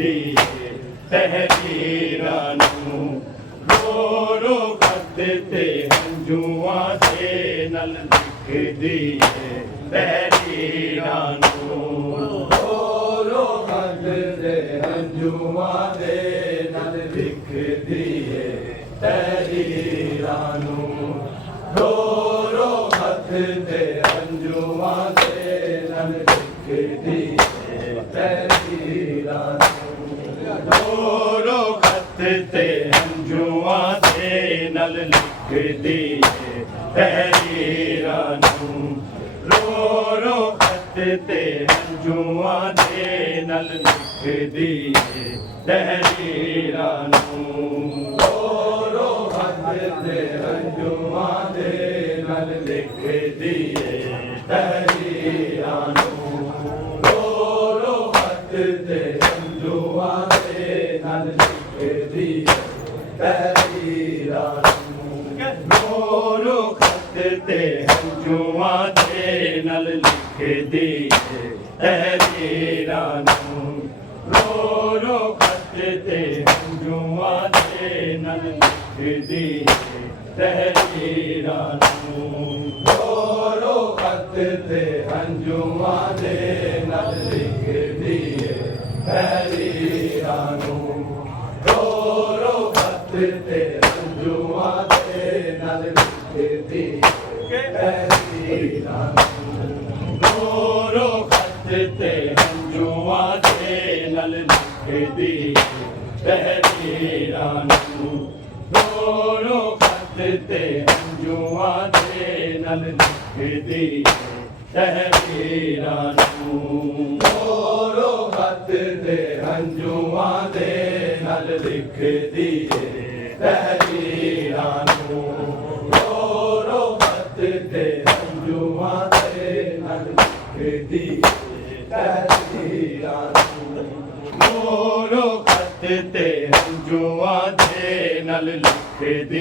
ਦੀ ਤਹਿਰੀਰਾਂ ਨੂੰ ਰੋ ਰੋ ਖੱਤ ਤੇ ਹੰਝੂਆਂ ਦੇ ਨਾਲ ਲਿਖਦੀ ਏ ਤਹਿਰੀਰਾਂ ਨੂੰ ਰੋ ਰੋ ਖੱਤ ਤੇ ਹੰਝੂਆਂ ਦੇ ਨਾਲ ਲਿਖਦੀ ਏ ਤਹਿਰੀਰਾਂ ਨੂੰ ਰੋ ਰੋ ਖੱਤ ਤੇ ਹੰਝੂਆਂ ਦੇ ਨਾਲ ਲਿਖਦੀ ਏ ਤਹਿਰੀਰਾਂ ਰੋ ਰੋ ਖੱਤ ਤੇ ਹੰਝੂਆਂ ਦੇ ਨਾਲ ਲਿਖਦੀ ਏ ਤਹਿਰੀਰਾਂ ਨੂੰ ਰੋ ਰੋ ਖੱਤ ਤੇ ਹੰਝੂਆਂ ਦੇ ਨਾਲ ਲਿਖਦੀ ਏ ਤਹਿਰੀਰਾਂ ਨੂੰ ਰੋ ਰੋ ਖੱਤ ਤੇ ਹੰਝੂਆਂ ਦੇ ਨਾਲ ਲਿਖਦੀ ਏ ਤਹਿਰੀਰਾਂ ਨੂੰ ਰੋ ਰੋ ਖੱਤ ਤੇ ਹੰਝੂਆਂ ਦੇ ਨਾਲ ਲਿਖਦੀ ਤਹਿਰੀਰਾਂ ਨੂੰ ਰੋ ਰੋ ਖੱਤ ਤੇ ਹੰਝੂਆਂ ਦੇ ਨਾਲ ਲਿਖਦੀ ਤਹਿਰੀਰਾਂ ਨੂੰ ਰੋ ਰੋ ਖੱਤ ਤੇ ਹੰਝੂਆਂ ਦੇ ਨਾਲ ਲਿਖਦੀ ਤਹਿਰੀਰਾਂ ਨੂੰ ਰੋ ਰੋ ਖੱਤ ਤੇ ਹੰਝੂਆਂ ਦੇ ਨਾਲ ਲਿਖਦੀ ਤਹਿਰੀਰਾਂ ਨੂੰ ਰੋ ਰੋ ਖੱਤ ਤੇ ਹੰਝੂਆਂ ਦੇ ਨਾਲ ਲਿਖਦੀ ਤਹਿਰੀਰਾਂ ਨੂੰ ਰੋ ਰੋ ਖੱਤ ਤੇ ਹੰਝੂਆਂ ਦੇ ਨਾਲ ਲਿਖਦੀ ਤਹਿਰੀਰਾਂ ਨੂੰ ਰੋ ਰੋ ਖੱਤ ਤੇ ਹੰਝੂਆਂ ਦੇ ਨਾਲ ਲਿਖਦੀ ਤਹਿਰੀਰਾਂ ਨੂੰ ਰੋ ਰੋ ਖੱਤ ਤੇ ਹੰਝੂਆਂ ਦੇ ਨਾਲ ਲਿਖਦੀ ਤਹਿਰੀਰਾਂ ਨੂੰ ਰੋ ਰੋ ਖੱਤ ਤੇ ਹੰਝੂਆਂ ਦੇ ਨਾਲ ਲਿਖਦੀ ਤਹਿਰੀਰਾਂ ਨੂੰ ਰੋ ਰੋ ਖੱਤ ਤੇ ਹੰਝੂਆਂ ਦੇ ਨਾਲ ਲਿਖਦੀ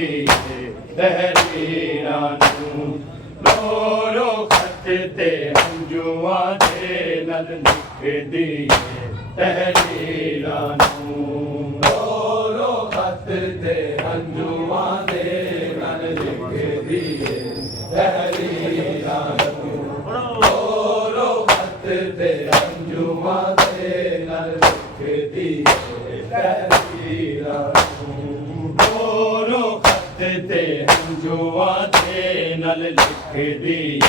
ਤਹਿਰੀਰਾਂ ਨੂੰ ਰੋ ਰੋ ਖੱਤ ਤੇ ਹੰਝੂਆਂ ਦੇ ਨਾਲ ਲਿਖਦੀ ਤਹਿਰੀਰਾਂ ਨੂੰ ਰੋ ਰੋ ਖੱਤ ਤੇ ਹੰਝੂਆਂ ਦੇ ਨਾਲ ਲਿਖਦੀ ਤਹਿਰੀਰਾਂ ਨੂੰ ਰੋ ਰੋ ਖੱਤ ਤੇ ਹੰਝੂਆਂ ਦੇ ਨਾਲ ਲਿਖਦੀ ਤਹਿਰੀਰਾਂ ਨੂੰ ਰੋ ਰੋ ਖੱਤ ਤੇ ਹੰਝੂਆਂ ਦੇ ਨਾਲ ਲਿਖਦੀ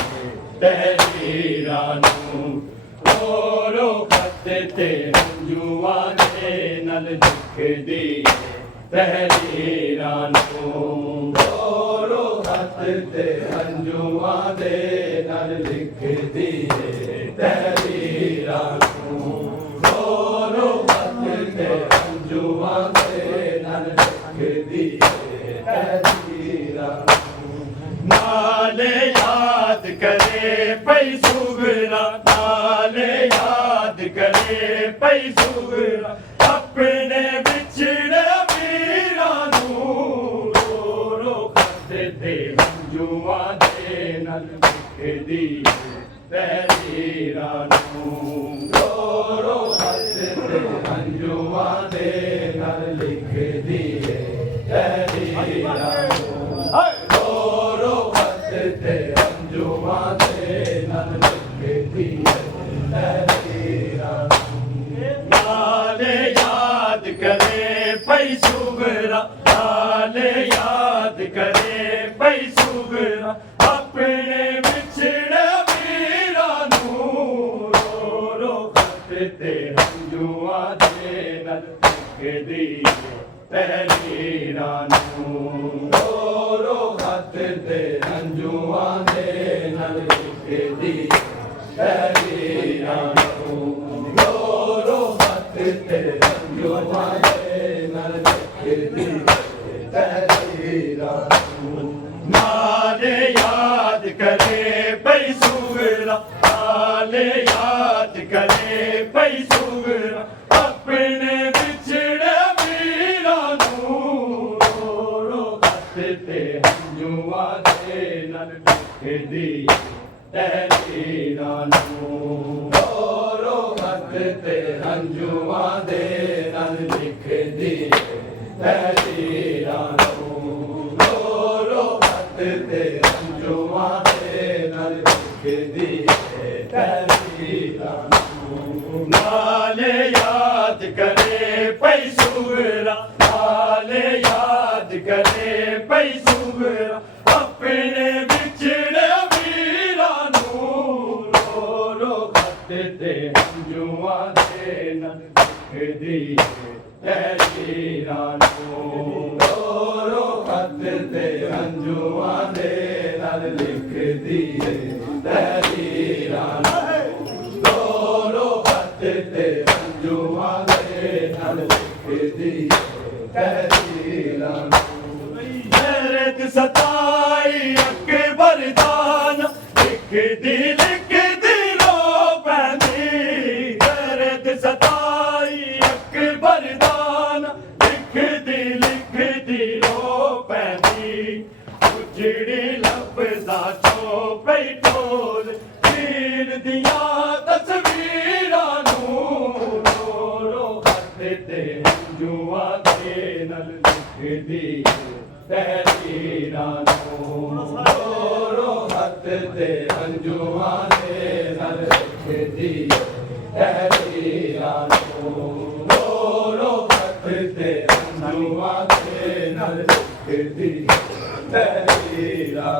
ਤਹਿਰੀਰਾਂ ਨੂੰ ਰੋ ਰੋ ਖੱਤ ਤੇ ਹੰਝੂਆਂ ਦੇ ਨਾਲ ਲਿਖਦੀ ਤਹਿਰੀਰਾਂ ਨੂੰ ਰੋ ਰੋ ਖੱਤ ਤੇ ਹੰਝੂਆਂ ਦੇ ਨਾਲ ਲਿਖਦੀ ਤਹਿਰੀਰਾਂ ਨੂੰ ਰੋ ਰੋ ਖੱਤ ਤੇ ਹੰਝੂਆਂ ਦੇ ਨਾਲ ਲਿਖਦੀ ਤਹਿਰੀਰਾਂ ਨਾਲੇ ਯਾਦ ਕਰੇ ਪਈ ਸੁਗਰਾ ਨਾਲੇ ਯਾਦ ਕਰੇ ਪਈ ਸੁਗਰਾ ਆਪਣੇ ਵਿਛੜੇ ਵੀਰਾਂ ਨੂੰ ਰੋ ਰੋ ਖੱਤ ਤੇ ਹੰਝੂਆਂ ਦੇ ਨਾਲ ਲਿਖਦੀ ਤਹਿਰੀਰਾਂ ਨੂੰ ਰੋ ਰੋ ਖੱਤ ਤੇ ਹੰਝੂਆਂ ਦੇ ਨਾਲ ਲਿਖਦੀ ਤਹਿਰੀਰਾਂ ਨੂੰ ਰੋ ਰੋ ਖੱਤ ਤੇ ਹੰਝੂਆਂ ਦੇ ਨਾਲ ਲਿਖਦੀ ਤਹਿਰੀਰਾਂ ਨੂੰ ਨਾਲੇ ਯਾਦ ਕਰੇ ਪਈ ਸੁਗਰਾ ਨਾਲੇ ਯਾਦ ਕਰੇ ਪਈ ਸੁਗਰਾ ਆਪਣੇ ਵਿਛੜੇ ਵੀਰਾਂ ਨੂੰ ਰੋ ਰੋ ਖੱਤ ਤੇ ਹੰਝੂਆਂ ਦੇ ਨਾਲ ਲਿਖਦੀ ਤਹਿਰੀਰਾਂ ਨੂੰ ਰੋ ਰੋ लिखदी तहरीरां गोरो हथ ते हंजुआ दे नाल लिखदी तहरीरां नाले याद करे पई सूगरा नाले याद करे पई सूगरा अपने बिछड़े वीरां रोड़ो हथ ते हंजुआ दे नाल लिखदी तहरीरां रोड़ो हथ ते हंजुआ दे नाल लिखदी तहरीरां रोड़ो हथ ते हंजुआ दे नाल लिखदी तहरीरां नाले याद करे पई सूगरा नाले याद करे पई सूगरा अपने बिछड़े वीरां रोड़ो हथ ते हंजुआ दे नाल लिखदी तहरीरां रोड़ो हथ ते हंजुआ दे नाल लिखदी तहरीरां रोड़ो हथ ते हंजुआ दे नाल लिखदी तहरीरां दर्द सताई अकबर दान लिखदी रो पैंदी दर्द सताई अकबर दान लिखदी रो पैंदी उजड़ी लफ्ज़ां चों पई टोल पीर दियां तस्वीरां रोड़ो हथ ते हंजुआ दे नाल लिखदी तहरीरां रोड़ो हथ ते हंजुआ दे नाल लिखदी तहरीरां रोड़ो हथ ते हंजुआ दे नाल लिखदी तहरीरां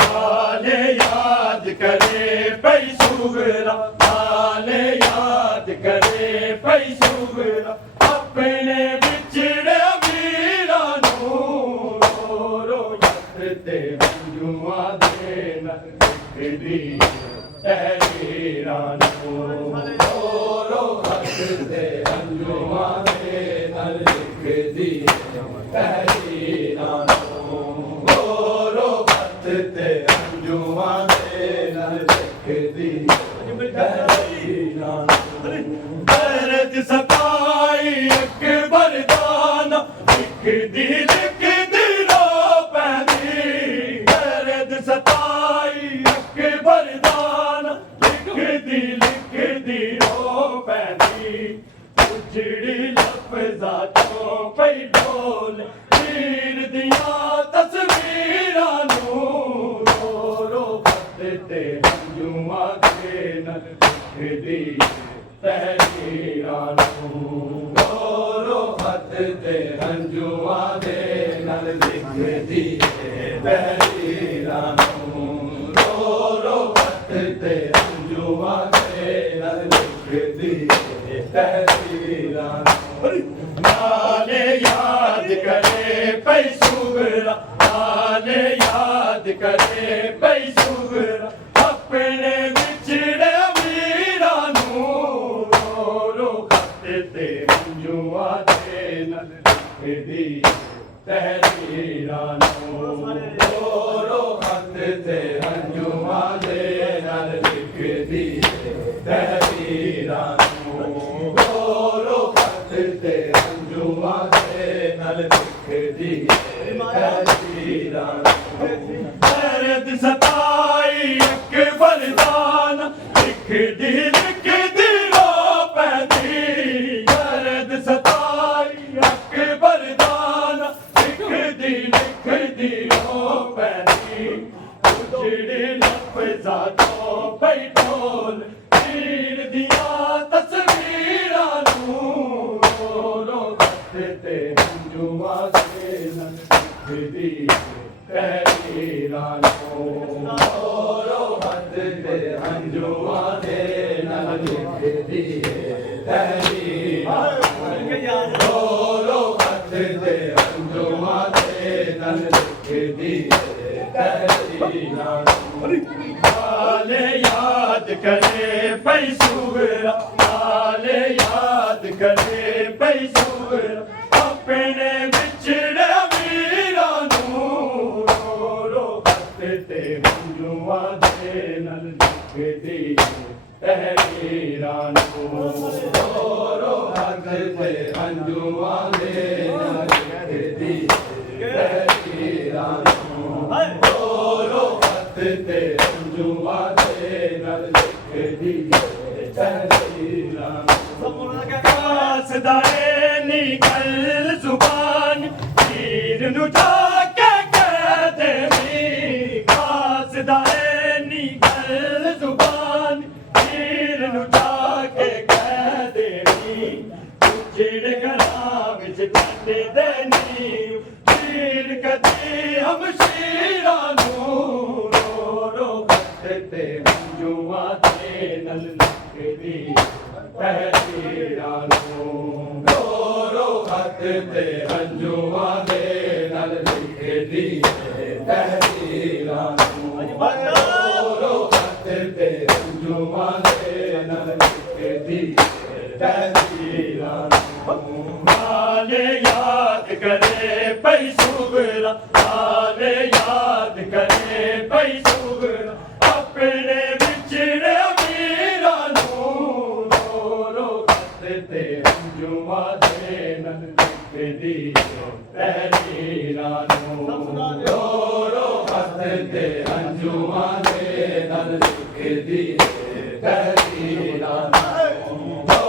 नाले याद करे पई सूगरा नाले याद करे पई सूगरा अपने बिछड़े वीरां रोड़ो हथ ते हंजुआ दे नाल लिखदी तहरीरां रोड़ो हथ ते हंजुआ दे नाल लिखदी तहरीरां रोड़ो हथ ते हंजुआ दे नाल लिखदी तहरीरां दर्द सताई अकबर दान लिखदी रो पैंदी दर्द सताई अकबर दान लिखदी रो पैंदी उजड़ी लफ्ज़ां चों पई डोल पीर दियां तस्वीरां रोड़ो हथ ते हंजुआ दे नाल लिखदी तहरीरां रोड़ो हथ ते हंजुआ दे नाल लिखदी तहरीरां रोड़ो हथ ते हंजुआ दे नाल लिखदी तहरीरां नाले याद करे पई सूगरा नाले याद करे पई सूगरा अपने बिछड़े वीरां रोड़ो हथ ते हंजुआ दे नाल लिखदी तहरीरां रोड़ो हथ ते हंजुआ दे नाल लिखदी तहरीरां रोड़ो हथ ते हंजुआ दे नाल लिखदी तहरीरां दर्द सताई अकबर दान लिखदी रो पैंदी दर्द सताई अकबर दान लिखदी रो पैंदी उजड़ी लफ्ज़ां चों पई टोल पीर दियां तस्वीरां रोड़ो हथ ते हंजुआ दे नाल लिखदी तहरीरां रोड़ो हथ ते हंजुआ दे नाल लिखदी तहरीरां रोड़ो हथ ते हंजुआ दे नाल लिखदी तहरीरां हाल याद करे पई सूगरा हाल याद करे पई सूगरा अपने विछड़े वीरां नूं रो हथ ते हंझुआं दे नाल लिखदी तहरीरां नूं रो हथ ते हंझुआं दे नाल लिखदी तहरीरां नूं रो हथ ते हंझुआं दे नाल लिखदी तहरीरां कासदाए निकल जुबान तीर नूं जाके कह देवी कासदाए निकल जुबान तीर नूं जाके कह देवी उजड़ घरां विच छड्ड देनी तीर कदी हमशीरां नूं रो हथ ते हंझुआं दे नाल लिखदी तहरीरां नूं रो हथ ते हंझुआं दे नाल लिखदी तहरीरां नूं रो हथ ते हंझुआं दे नाल लिखदी तहरीरां नूं हाल याद करे पई सूगरा हाल याद करे पई सूगरा अपने विछड़े वीरां नूं रो हथ ते हंझुआं दे नाल लिखदी तहरीरां नूं रो हथ ते हंझुआं दे नाल लिखदी तहरीरां नूं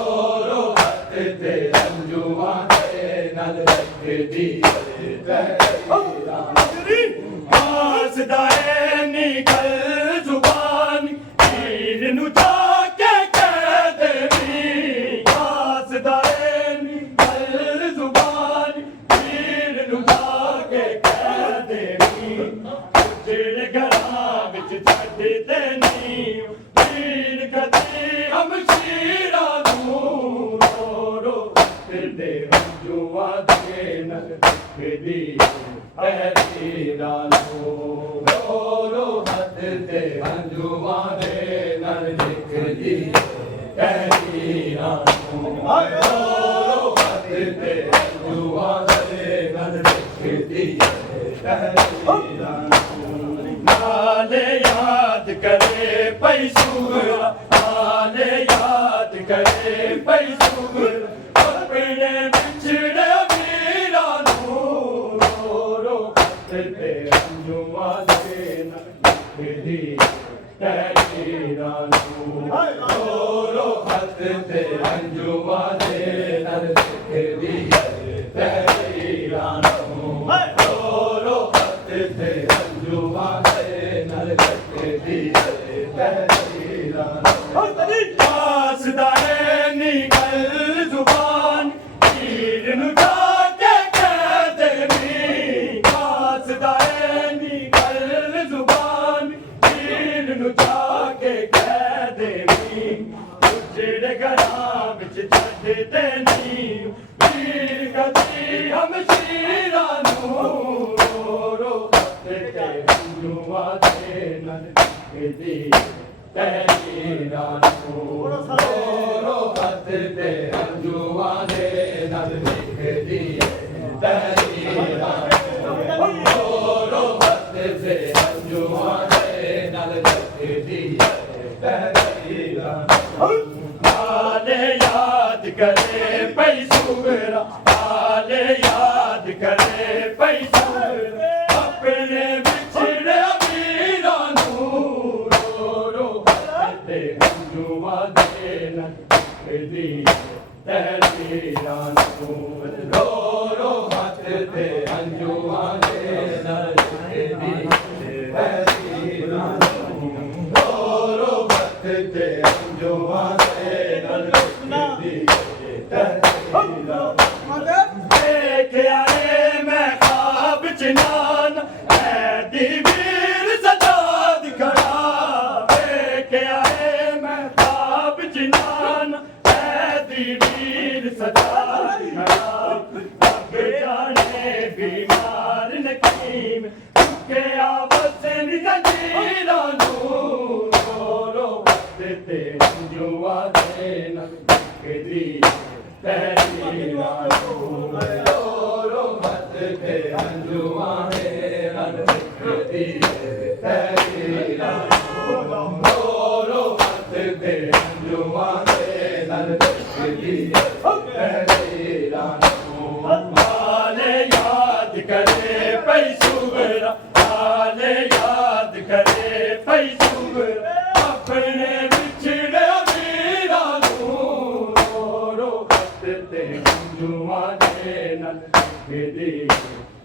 रो हथ ते हंझुआं दे नाल लिखदी तहरीरां कासदाए निकल जुबान तीर नूं जाके कह देवी कासदाए निकल जुबान तीर नूं जाके कह देवी उजड़ घरां विच छड्ड देनी तीर कदी हमशीरां नूं रो हथ ते हंझुआं दे नाल लिखदी तहरीरां नूं रो हथ ते हंझुआं दे नाल लिखदी तहरीरां नूं रो हथ ते हंझुआं दे नाल लिखदी तहरीरां नूं हाल याद करे पई सूगरा हाल याद करे पई सूगरा अपने विछड़े वीरां नूं रो हथ ते हंझुआं दे नाल लिखदी तहरीरां नूं रो हथ ते हंझुआं दे नाल लिखदी तहरीरां नूं रो हथ ते हंझुआं दे नाल लिखदी तहरीरां नूं कासदाए निकल जुबान तीर नूं जाके कह देवी कासदाए निकल जुबान तीर नूं जाके कह देवी उजड़ घरां विच छड्ड देनी तीर कदी हमशीरां नूं रो हथ ते हंझुआं दे नाल लिखदी तहरीरां नूं रो हथ ते हंझुआं दे नाल लिखदी तहरीरां नूं रो हथ ते हंझुआं दे नाल लिखदी तहरीरां हाल याद करे पई सूगरा हाल याद करे पई सूगरा अपने विछड़े वीरां नूं रो हथ ते हंझुआं दे नाल लिखदी तहरीरां नूं रो हथ ते हंझुआं दे नाल लिखदी तहरीरां नूं रो हथ ते हंझुआं दे नाल लिखदी ਨੀ ਜ਼ੰਜੀਰਾਂ ਨੂੰ ਰੋ ਵਕਤ ਤੇ ਹੰਝੂਆਂ ਦੇ ਨਾਲ ਲਿਖਦੀ ਤਹਿਰੀਰਾਂ ਨੂੰ ਰੋ ਵਕਤ ਤੇ ਹੰਝੂਆਂ ਦੇ ਨਾਲ ਲਿਖਦੀ ਤਹਿਰੀਰਾਂ ਨੂੰ ਰੋ ਵਕਤ ਤੇ ਹੰਝੂਆਂ ਦੇ ਨਾਲ ਲਿਖਦੀ ਤਹਿਰੀਰਾਂ ਨੂੰ ਹਾਲੇ ਯਾਦ ਕਰੇ ਪਈ ਸੁਗਰਾ ਹਾਲੇ ਯਾਦ ਕਰੇ ਪਈ ਸੁਗਰਾ ਆਪਣੇ ਵਿਛੜੇ ਵੀਰਾਂ ਨੂੰ ਰੋ ਵਕਤ ਤੇ ਹੰਝੂਆਂ ਦੇ ਨਾਲ ਲਿਖਦੀ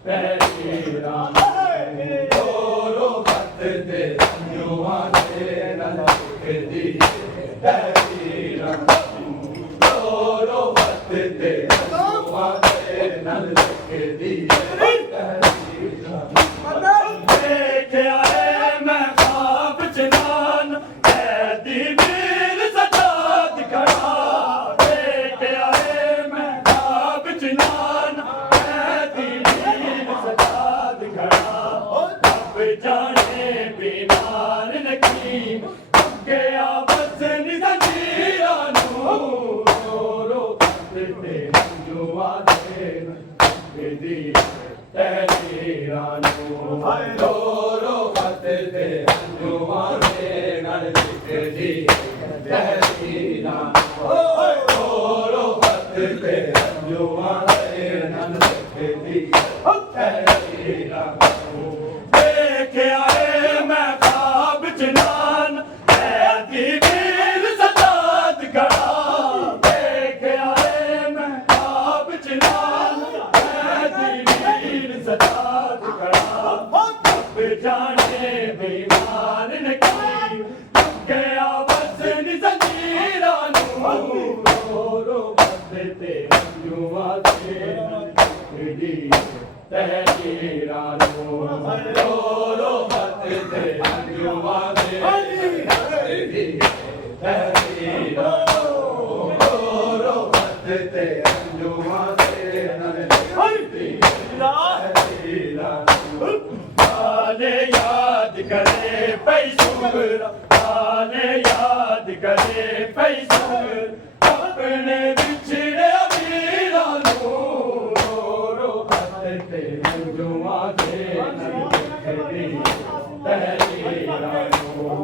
ਤਹਿਰੀਰਾਂ ਨੂੰ ਰੋ ਵਕਤ ਤੇ ਹੰਝੂਆਂ ਦੇ ਨਾਲ ਲਿਖਦੀ ਤਹਿਰੀਰਾਂ ਨੂੰ ਰੋ ਵਕਤ ਤੇ ਹੰਝੂਆਂ ਦੇ ਨਾਲ ਲਿਖਦੀ ਤਹਿਰੀਰਾਂ ਦੇਖਿਆ ਏ ਮੈਂ ਖ਼ਾਬ ਚ ਨਾਨ ਕੈਦੀ ਵੀਰ ਸਜਾਦ ਖੜਾ ਦੇਖਿਆ ਏ ਮੈਂ ਖ਼ਾਬ ਚ ਨਾਨ ਕੈਦੀ ਵੀਰ ਸਜਾਦ ਖੜਾ ਰੱਬ ਜਾਣੇ ਬਿਮਾਰ ਨਕੀਮ ਗਿਆ ਵਸਨ ਜ਼ੰਜੀਰਾਂ ਨੂੰ ਰੋ ਵਕਤ ਤੇ ਹੰਝੂਆਂ ਦੇ ਨਾਲ ਲਿਖਦੀ ਤਹਿਰੀਰਾਂ ਨੂੰ ਰੋ ਵਕਤ ਤੇ ਹੰਝੂਆਂ ਦੇ ਨਾਲ ਲਿਖਦੀ ਤਹਿਰੀਰਾਂ ਰੋ ਵਕਤ ਤੇ ਹੰਝੂਆਂ ਦੇ ਨਾਲ ਲਿਖਦੀ ਤਹਿਰੀਰਾਂ ਦੇਖਿਆ ਏ ਮੈਂ ਖ਼ਾਬ ਚ ਨਾਨ ਕੈਦੀ ਵੀਰ ਸਜਾਦ ਖੜਾ ਦੇਖਿਆ ਏ ਮੈਂ ਖ਼ਾਬ ਚ ਨਾਨ ਕੈਦੀ ਵੀਰ ਸਜਾਦ ਖੜਾ ਰੱਬ ਜਾਣੇ ਬਿਮਾਰ ਨਕੀਮ ਗਿਆ ਵਸਨ ਜ਼ੰਜੀਰਾਂ ਨੂੰ ਰੋ ਵਕਤ ਤੇ ਹੰਝੂਆਂ ਦੇ ਨਾਲ ਲਿਖਦੀ ਤਹਿਰੀਰਾਂ ਨੂੰ ਰੋ ਵਕਤ ਤੇ ਹੰਝੂਆਂ ਦੇ ਨਾਲ ਲਿਖਦੀ ਤਹਿਰੀਰਾਂ ਨੂੰ ਰੋ ਵਕਤ ਤੇ ਹੰਝੂਆਂ ਦੇ ਨਾਲ ਲਿਖਦੀ ਤਹਿਰੀਰਾਂ ਹਾਲੇ ਯਾਦ ਕਰੇ ਪਈ ਸੁਗਰਾ ਹਾਲੇ ਯਾਦ ਕਰੇ ਪਈ ਸੁਗਰਾ ਆਪਣੇ ਵਿਛੜੇ ਵੀਰਾਂ ਨੂੰ ਰੋ ਵਕਤ ਤੇ ਹੰਝੂਆਂ ਦੇ ਨਾਲ ਲਿਖਦੀ ਤਹਿਰੀਰਾਂ ਨੂੰ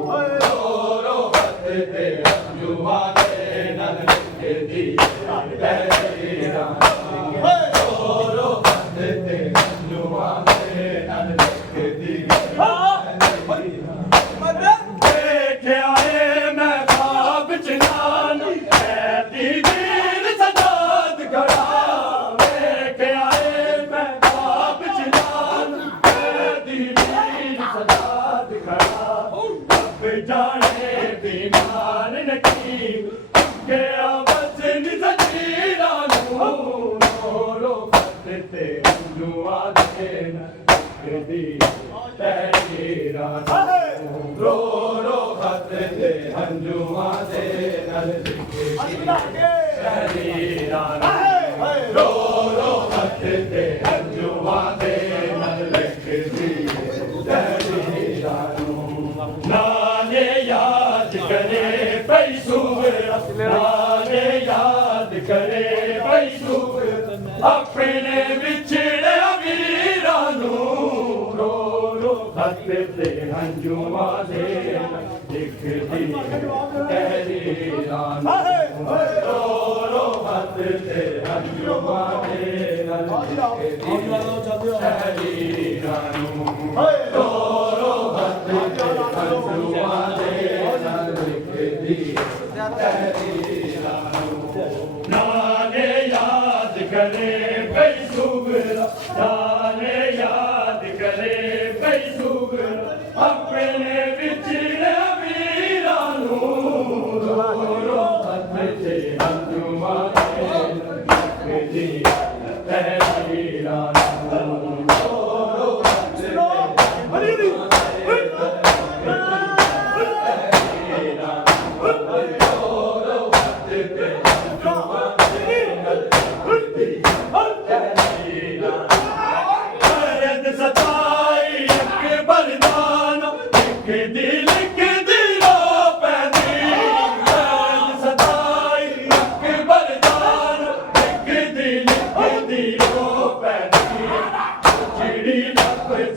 ਰੋ ਵਕਤ ਤੇ ਹੰਝੂਆਂ ਦੇ ਨਾਲ ਲਿਖਦੀ ਤਹਿਰੀਰਾਂ ਨੂੰ ਰੋ ਵਕਤ ਤੇ ਹੰਝੂਆਂ ਦੇ ਨਾਲ ਲਿਖਦੀ ਦੇਖਿਆ ਏ ਮੈਂ ਖ਼ਾਬ ਚ ਨਾਨ ਕੈਦੀ ਵੀਰ ਸਜਾਦ ਖੜਾ ਦੇਖਿਆ ਏ ਮੈਂ ਖ਼ਾਬ ਚ ਨਾਨ ਕੈਦੀ ਵੀਰ ਸਜਾਦ ਖੜਾ ਰੱਬ ਜਾਣੇ ਬਿਮਾਰ ਨਕੀਮ ਗਿਆ ਵਸਨ ਜ਼ੰਜੀਰਾਂ ਨੂੰ ਰੋ ਵਕਤ ਤੇ ਹੰਝੂਆਂ ਦੇ ਨਾਲ ਲਿਖਦੀ ਤਹਿਰੀਰਾਂ ਨੂੰ ਰੋ ਵਕਤ ਤੇ ਹੰਝੂਆਂ ਦੇ ਨਾਲ ਲਿਖਦੀ ਤਹਿਰੀਰਾਂ ਨੂੰ ਰੋ ਵਕਤ ਤੇ ਹੰਝੂਆਂ ਦੇ ਨਾਲ ਲਿਖਦੀ ਤਹਿਰੀਰਾਂ ਨੂੰ ਨਾਲੇ ਯਾਦ ਕਰੇ ਪਈ ਸੁਗਰਾ ਨਾਲੇ ਯਾਦ ਕਰੇ ਪਈ ਸੁਗਰਾ ਆਪਣੇ ਵਿਛੜੇ ਵੀਰਾਂ ਨੂੰ ਰੋ ਵਕਤ ਤੇ ਹੰਝੂਆਂ ਦੇ ਨਾਲ ਲਿਖਦੀ ਤਹਿਰੀਰਾਂ ਨੂੰ ਰੋ ਵਕਤ ਤੇ ਹੰਝੂਆਂ ਦੇ ਨਾਲ ਲਿਖਦੀ ਤਹਿਰੀਰਾਂ ਨੂੰ ਰੋ ਵਕਤ ਤੇ ਹੰਝੂਆਂ ਦੇ ਨਾਲ ਲਿਖਦੀ ਤਹਿਰੀਰਾਂ ਨੂੰ ਨਾਲੇ ਯਾਦ ਕਰੇ ਪਈ ਸੁਗਰਾ ਨਾਲੇ ਯਾਦ ਕਰੇ ਪਈ ਸੁਗਰਾ ਆਪਣੇ ਵਿਛੜੇ ਵੀਰਾਂ ਨੂੰ ਰੋ ਵਕਤ ਤੇ ਹੰਝੂਆਂ ਦੇ ਨਾਲ ਲਿਖਦੀ ਤਹਿਰੀਰਾਂ ਨੂੰ ਰੋ ਵਕਤ ਤੇ ਹੰਝੂਆਂ ਦੇ ਸਤਾਈ ਅਕਬਰ ਦਾਨ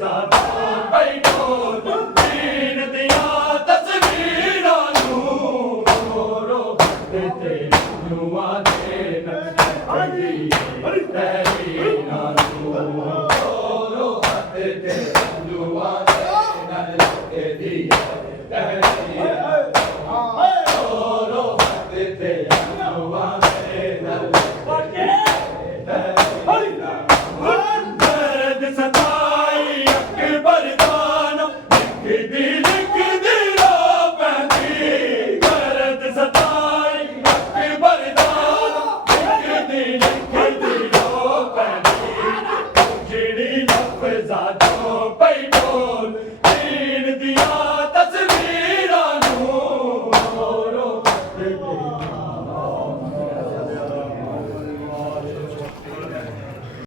ਸਾਥੋਂ ਬੈਠੋ ਦੀਨ ਦੀਆਂ ਤਸਵੀਰਾਂ ਨੂੰ ਤੋਰੋ ਤੇ ਜੁਆ ਦੇ ਨਕਸ਼ੇ ਤੇਰੀ ਨਾ ਨੂੰ ਤੋਰੋ ਤੇ ਜੁਆ ਦੇ ਨਕਸ਼ੇ ਦੀ ਤੇਰੀ